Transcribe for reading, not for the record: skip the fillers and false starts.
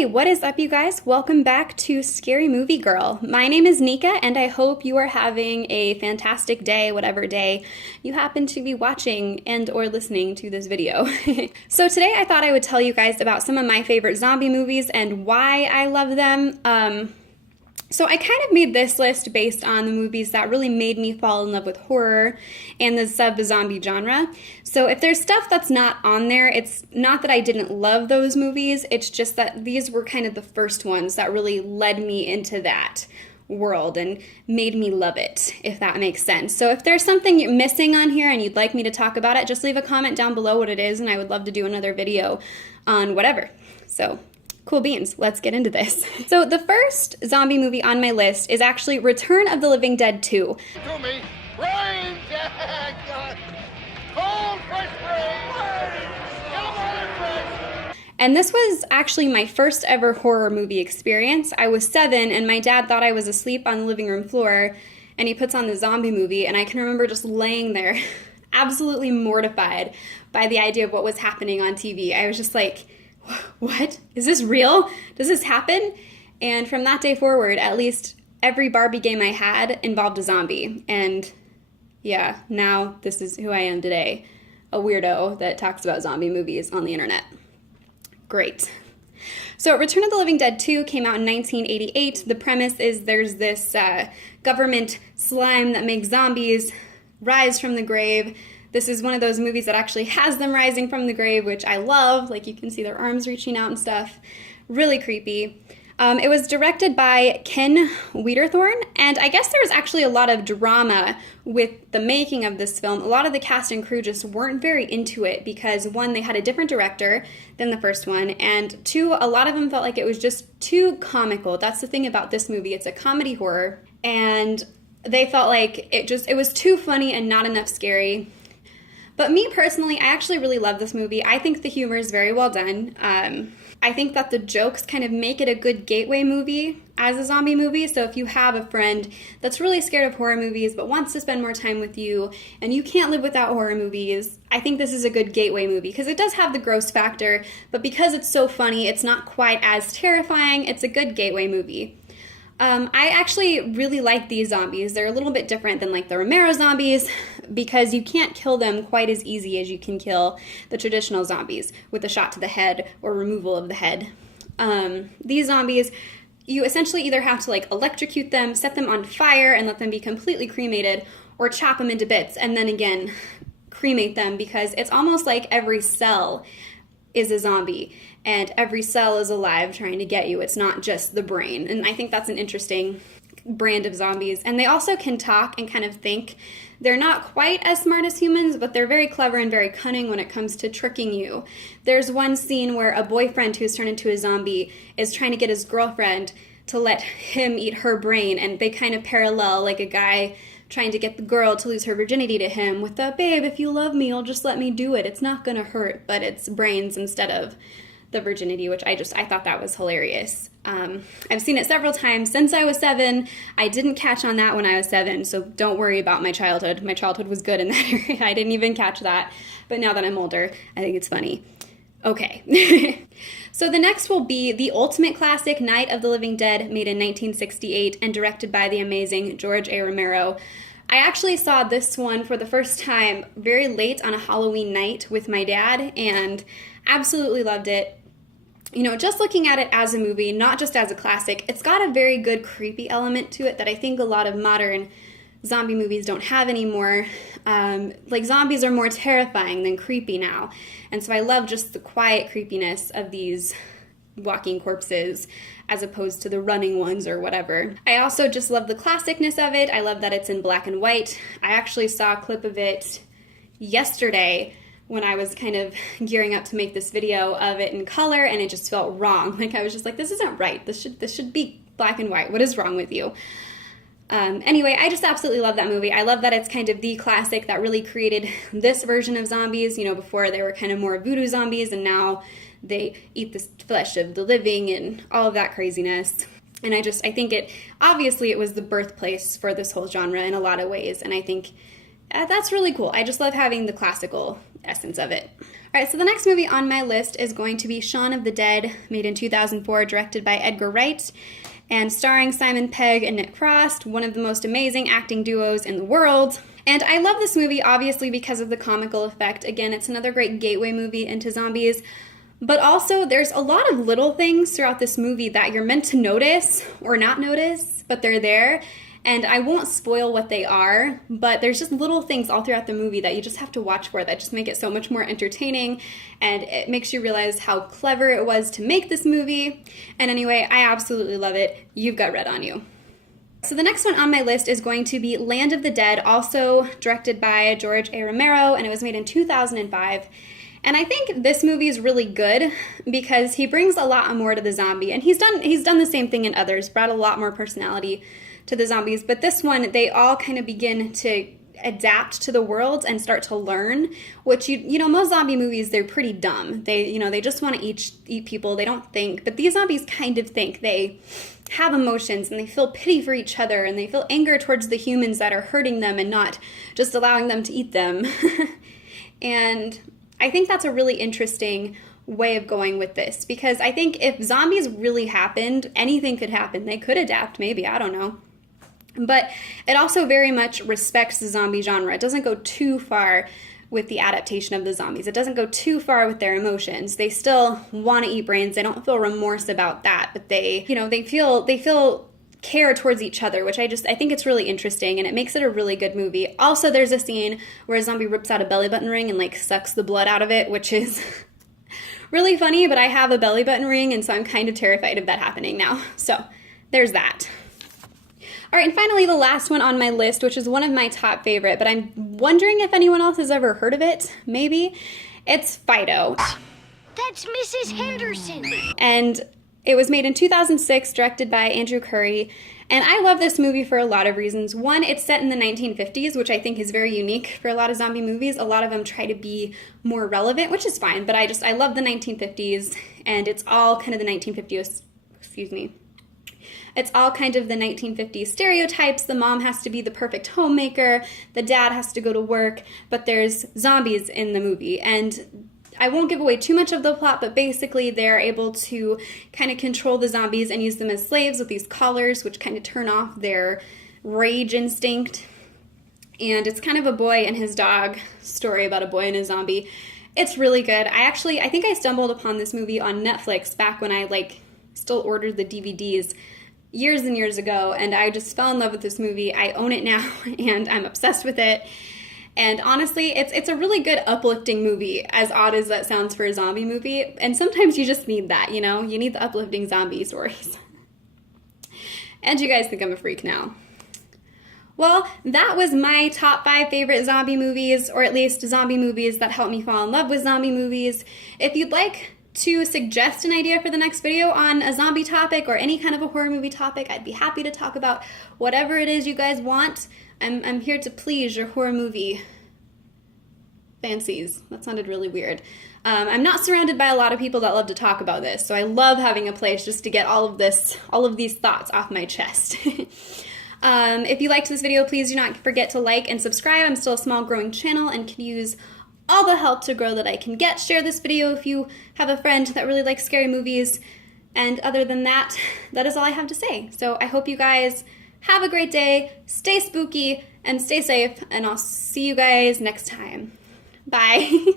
Hey, what is up, you guys? Welcome back to Scary Movie Girl. My name is Nika, and I hope you are having a fantastic day, whatever day you happen to be watching and or listening to this video. So today I thought I would tell you guys about some of my favorite zombie movies and why I love them. So I kind of made this list based on the movies that really made me fall in love with horror and the sub-zombie genre. So if there's stuff that's not on there, it's not that I didn't love those movies, it's just that these were kind of the first ones that really led me into that world and made me love it, if that makes sense. So if there's something you're missing on here and you'd like me to talk about it, just leave a comment down below what it is, and I would love to do another video on whatever. So cool beans, let's get into this. So the first zombie movie on my list is actually Return of the Living Dead 2. To me, rain, Jack, cold, fresh rain, come on, fresh. And this was actually my first ever horror movie experience. I was 7 and my dad thought I was asleep on the living room floor, and he puts on the zombie movie, and I can remember just laying there absolutely mortified by the idea of what was happening on TV. I was just like, what? Is this real? Does this happen? And from that day forward, at least every Barbie game I had involved a zombie. And yeah, now this is who I am today. A weirdo that talks about zombie movies on the internet. Great. So Return of the Living Dead 2 came out in 1988. The premise is there's this government slime that makes zombies rise from the grave. This is one of those movies that actually has them rising from the grave, which I love. Like, you can see their arms reaching out and stuff. Really creepy. It was directed by Ken Wiederthorn, and I guess there was actually a lot of drama with the making of this film. A lot of the cast and crew just weren't very into it because, one, they had a different director than the first one, and two, a lot of them felt like it was just too comical. That's the thing about this movie. It's a comedy horror, and they felt like it was too funny and not enough scary. But me personally, I actually really love this movie. I think the humor is very well done. I think that the jokes kind of make it a good gateway movie as a zombie movie. So if you have a friend that's really scared of horror movies but wants to spend more time with you and you can't live without horror movies, I think this is a good gateway movie because it does have the gross factor, but because it's so funny, it's not quite as terrifying. It's a good gateway movie. I actually really like these zombies. They're a little bit different than like the Romero zombies because you can't kill them quite as easy as you can kill the traditional zombies with a shot to the head or removal of the head. These zombies, you essentially either have to like electrocute them, set them on fire and let them be completely cremated, or chop them into bits and then again cremate them, because it's almost like every cell is a zombie and every cell is alive trying to get you. It's not just the brain. And I think that's an interesting brand of zombies. And they also can talk and kind of think. They're not quite as smart as humans, but they're very clever and very cunning when it comes to tricking you. There's one scene where a boyfriend who's turned into a zombie is trying to get his girlfriend to let him eat her brain, and they kind of parallel like a guy trying to get the girl to lose her virginity to him with the, babe, if you love me, you'll just let me do it. It's not gonna hurt, but it's brains instead of the virginity, which I thought that was hilarious. I've seen it several times since I was 7. I didn't catch on that when I was 7, so don't worry about my childhood. My childhood was good in that area. I didn't even catch that, but now that I'm older, I think it's funny. Okay. So the next will be the ultimate classic, Night of the Living Dead, made in 1968 and directed by the amazing George A. Romero. I actually saw this one for the first time very late on a Halloween night with my dad and absolutely loved it. You know, just looking at it as a movie, not just as a classic, it's got a very good creepy element to it that I think a lot of modern zombie movies don't have anymore. Like, zombies are more terrifying than creepy now. And so I love just the quiet creepiness of these walking corpses as opposed to the running ones or whatever. I also just love the classicness of it. I love that it's in black and white. I actually saw a clip of it yesterday when I was kind of gearing up to make this video of it in color, and it just felt wrong. Like, I was just like, this isn't right. This should be black and white. What is wrong with you? Anyway, I just absolutely love that movie. I love that it's kind of the classic that really created this version of zombies. You know, before they were kind of more voodoo zombies, and now they eat the flesh of the living and all of that craziness. And I think obviously it was the birthplace for this whole genre in a lot of ways, and I think that's really cool. I just love having the classical essence of it. All right, so the next movie on my list is going to be Shaun of the Dead, made in 2004, directed by Edgar Wright, and starring Simon Pegg and Nick Frost, one of the most amazing acting duos in the world. And I love this movie, obviously, because of the comical effect. Again, it's another great gateway movie into zombies. But also, there's a lot of little things throughout this movie that you're meant to notice or not notice, but they're there. And I won't spoil what they are, but there's just little things all throughout the movie that you just have to watch for that just make it so much more entertaining, and it makes you realize how clever it was to make this movie. And anyway, I absolutely love it. You've got red on you. So the next one on my list is going to be Land of the Dead, also directed by George A. Romero, and it was made in 2005. And I think this movie is really good because he brings a lot more to the zombie, and he's done the same thing in others, brought a lot more personality to the zombies, but this one, they all kind of begin to adapt to the world and start to learn, which, you know, most zombie movies, they're pretty dumb. They just want to eat people. They don't think, but these zombies kind of think. They have emotions, and they feel pity for each other, and they feel anger towards the humans that are hurting them and not just allowing them to eat them. And I think that's a really interesting way of going with this, because I think if zombies really happened, anything could happen. They could adapt, maybe, I don't know. But it also very much respects the zombie genre. It doesn't go too far with the adaptation of the zombies. It doesn't go too far with their emotions. They still want to eat brains. They don't feel remorse about that, but they feel care towards each other, which I think it's really interesting, and it makes it a really good movie. Also, there's a scene where a zombie rips out a belly button ring and like sucks the blood out of it, which is really funny, but I have a belly button ring, and so I'm kind of terrified of that happening now. So there's that. All right, and finally, the last one on my list, which is one of my top favorite, but I'm wondering if anyone else has ever heard of it, maybe. It's Fido. That's Mrs. Henderson. And it was made in 2006, directed by Andrew Curry, and I love this movie for a lot of reasons. One, it's set in the 1950s, which I think is very unique for a lot of zombie movies. A lot of them try to be more relevant, which is fine, but I love the 1950s, and it's all kind of the 1950s, It's all kind of the 1950s stereotypes. The mom has to be the perfect homemaker, the dad has to go to work, but there's zombies in the movie. And I won't give away too much of the plot, but basically they're able to kind of control the zombies and use them as slaves with these collars, which kind of turn off their rage instinct. And it's kind of a boy and his dog story about a boy and a zombie. It's really good. I think I stumbled upon this movie on Netflix back when I still ordered the DVDs years and years ago, and I just fell in love with this movie. I own it now, and I'm obsessed with it. And honestly, it's a really good uplifting movie, as odd as that sounds for a zombie movie. And sometimes you just need that, you know? You need the uplifting zombie stories. And you guys think I'm a freak now. Well, that was my top 5 favorite zombie movies, or at least zombie movies that helped me fall in love with zombie movies. If you'd like to suggest an idea for the next video on a zombie topic or any kind of a horror movie topic, I'd be happy to talk about whatever it is you guys want. I'm here to please your horror movie fancies. That sounded really weird. I'm not surrounded by a lot of people that love to talk about this, so I love having a place just to get all of these thoughts off my chest. If you liked this video, please do not forget to like and subscribe. I'm still a small growing channel and can use all the help to grow that I can get. Share this video if you have a friend that really likes scary movies. And other than that, that is all I have to say. So I hope you guys have a great day, stay spooky, and stay safe, and I'll see you guys next time. Bye.